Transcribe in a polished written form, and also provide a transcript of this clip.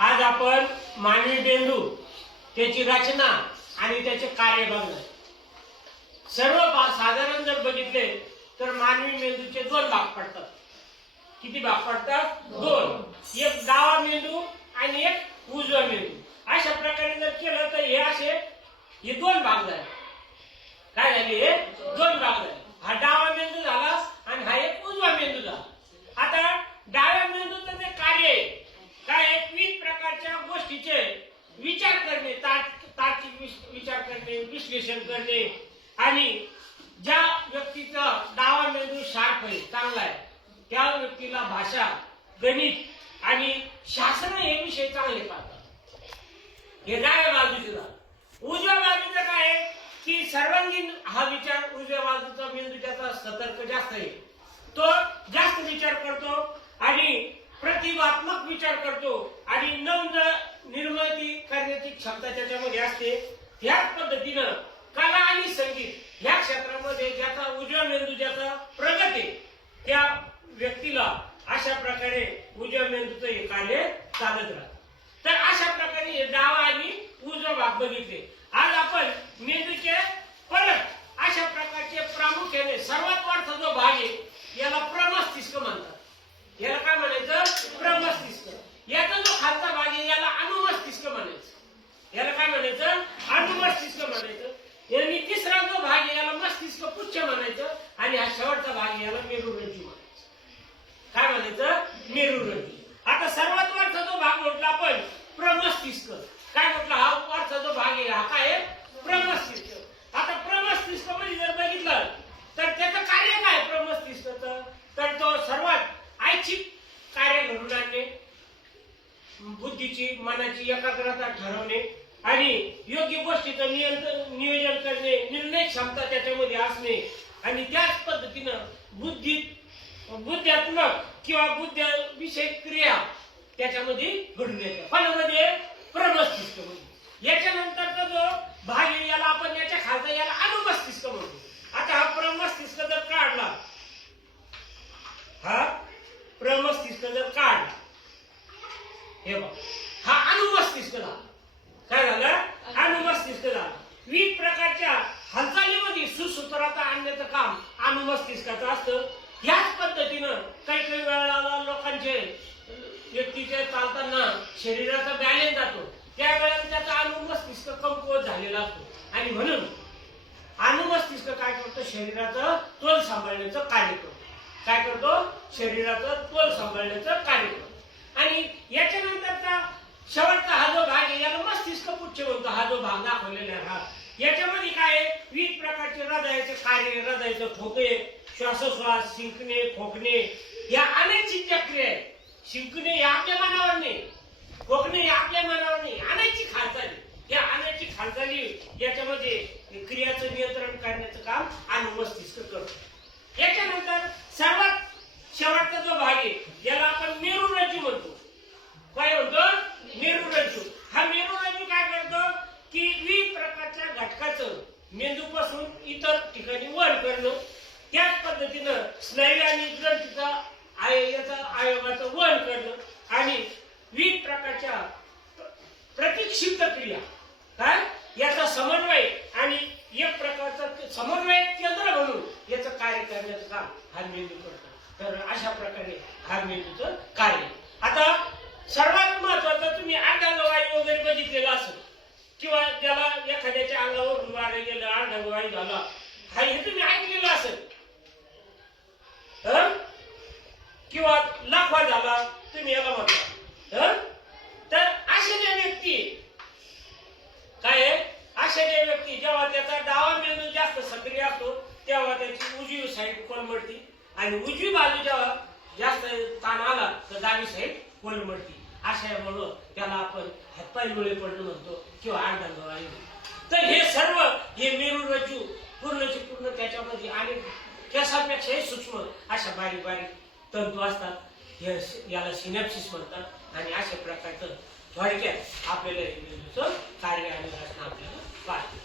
आज आपण मानवी मेंदू, त्याची रचना आणि त्याचे कार्य बघणार. साधारण जर बघितले तर मानवी मेंदूचे दोन भाग पडतात. किती भाग पडतात? दोन. एक डावा मेंदू आणि एक उजवा मेंदू. अशा प्रकारे जर केलं तर हे दोन भाग झाले. काय झाले? हे दोन भाग झाले. हा डावा मेंदू झाला आणि हा एक उजवा मेंदू झाला. आता डाव्या मेंदूचं जे कार्य आहे काय? विविध प्रकारच्या गोष्टीचे विचार करणे, तार्किक विचार करणे, विश्लेषण करणे, आणि ज्या व्यक्तीचा डावा मेंदू शार्प आहे, चांगला आहे, त्या व्यक्तीला भाषा, गणित आणि शास्त्र हे विषय चांगले पाहतात. हे डाव्या बाजूचे झालं. उजव्या बाजूचं काय आहे की सर्वांगीण हा विचार उजव्या बाजूचा मेंदू त्याचा सतर्क जास्त आहे. तो जास्त विचार करतो आणि प्रतिभात्मक विचार करतो आणि निर्मिती करण्याची क्षमता त्याच्यामध्ये असते. त्याच पद्धतीनं कला आणि संगीत या क्षेत्रामध्ये ज्याचा उजव्या मेंदू ज्याचा प्रगत आहे त्या व्यक्तीला अशा प्रकारे उजव्या मेंदूचं हे कार्य चालत राहतं. तर अशा प्रकारे हे डावा आणि उजवा भाग बघितले. आज आपण मेंदूचे परत अशा प्रकारचे प्रामुख्याने सर्वात वरचा जो भाग आहे याला प्रमस्तिष्क म्हणतात. याला काय म्हणायचं? प्रमस्तिष्क. याचा जो खालचा भाग आहे याला अनुमस्तिष्क म्हणायचं. याला काय म्हणायचं? अनुमस्तिष्क म्हणायचं. आणि तिसरा जो भाग आहे याला मस्तिष्क पुच्छ म्हणायचं आणि हा शेवटचा भाग आहे याला मेरुरज्जू म्हणायचं. काय म्हणायचं? मेरुरज्जू. आता सर्वात वरचा जो भाग म्हटला आपण प्रमस्तिष्क. काय म्हटलं? हा वरचा जो भाग आहे हा काय आहे? प्रमस्तिष्क. आता प्रमस्तिष्क मध्ये जर बघितलं तर त्याचं कार्य काय प्रमस्तिष्कचं? तर तो सर्वात ऐच्छिक कार्य घडून आणणे, बुद्धीची मनाची एकाग्रता ठरवणे आणि योग्य गोष्टीचं नियोजन करणे, निर्णय क्षमता त्याच्यामध्ये असणे आणि त्याच पद्धतीनं बुद्ध्यात्मक किंवा बुद्धिविषयी क्रिया त्याच्यामध्ये घडून येतात. फळामध्ये प्रमस्तिष्क मध्ये. याच्यानंतरचा जो भाग आहे याला आपण याच्या खालचा याला अनुमस्तिष्क म्हणतो. आता हा प्रमस्तिष्क जर काढला, हा प्रमस्तिष्क जर काढला, हे बघ हा अनुमस्तिष्क झाला. काय झालं? अनुमस्तिष्क झालं. विविध प्रकारच्या हालचालीमध्ये सुसूत्रता आणण्याचं काम अनुमस्तिष्काचं असतं. याच पद्धतीनं काही वेळेला लोकांचे व्यक्तीचे चालताना शरीराचा बॅलन्स जातो, त्यावेळेला त्याचा अनुमस्तिष्क कमकुवत झालेला असतो आणि म्हणून अनुमस्तिष्क काय करतो? शरीराचं तोल सांभाळण्याचं कार्य करतो. काय करतो? शरीराचं तोल सांभाळण्याचं कार्य करतो. आणि याच्यानंतरचा शेवटचा हा जो भाग आहे याला मस्तिष्क पुच्छ म्हणतो. हा जो भाग दाखवलेला आहे हा याच्यामध्ये काय आहे? विविध प्रकारचे हृदयाचे कार्य, हृदयाचं ठोके, श्वासोश्वास, शिंकणे, खोकणे या अनैच्छिक क्रिया आहेत. शिंकणे हे आपल्या मनावर नाही, खोकणे हे आपल्या मनावर नाही, अनैच्छिक हालचाली. या अनैच्छिक हालचाली याच्यामध्ये क्रियाचं नियंत्रण करण्याचं काम अनुमस्तिष्क करतो. याच्यानंतर सर्वात शेवटचा जो भाग आहे याला आपण मेरुरज्जू म्हणतो. काय म्हणतो? मेरुरज्जू. हा मेरुरज्जू काय करतो की विविध प्रकारच्या घटकाचं मेंदूपासून इतर ठिकाणी वहन करणं, त्याच पद्धतीनं स्नायू आणि ग्रंथीचा आयोगाचं वहन करणं आणि विविध प्रकारच्या प्रतिक्षिप्त क्रिया काय याचा समन्वय आणि एक प्रकारचा समन्वय केंद्र म्हणून याचं कार्य करण्याचं काम हा मेंदू करतो. तर अशा प्रकारे हा मेंदूचं कार्य. आता सर्वात महत्वाचं तुम्ही अर्धांगवायू वगैरे बघितलेला असेल किंवा ज्याला एखाद्याच्या अंगावर मारलं गेलं, अर्धांगवायू झाला, हा हे तुम्ही ऐकलेलं असेल. किंवा लाखवा झाला तुम्ही याला म्हणता. तर अशा ज्या व्यक्ती काय आहे? अशा ज्या व्यक्ती जेव्हा त्याचा डावा मेंदू जास्त सक्रिय असतो तेव्हा त्याची उजवी साईड कोलमडती आणि उजवी बाजू जेव्हा जास्त ताण आला तर डावी साईड कोलमडती. अशामुळं त्याला आपण हातपाय डोळे पडणं म्हणतो किंवा अर्धांगवायू. तर हे सर्व हे मेरुरज्जू पूर्णची पूर्ण त्याच्यामध्ये आणि केसापेक्षाही सूक्ष्म अशा बारीक बारीक तंतू असतात. याला सिनॅप्सिस म्हणतात आणि अशा प्रकारचं थोडक्यात आपल्याला मेंदूचं कार्य आणि रचना आपल्याला पाहतो.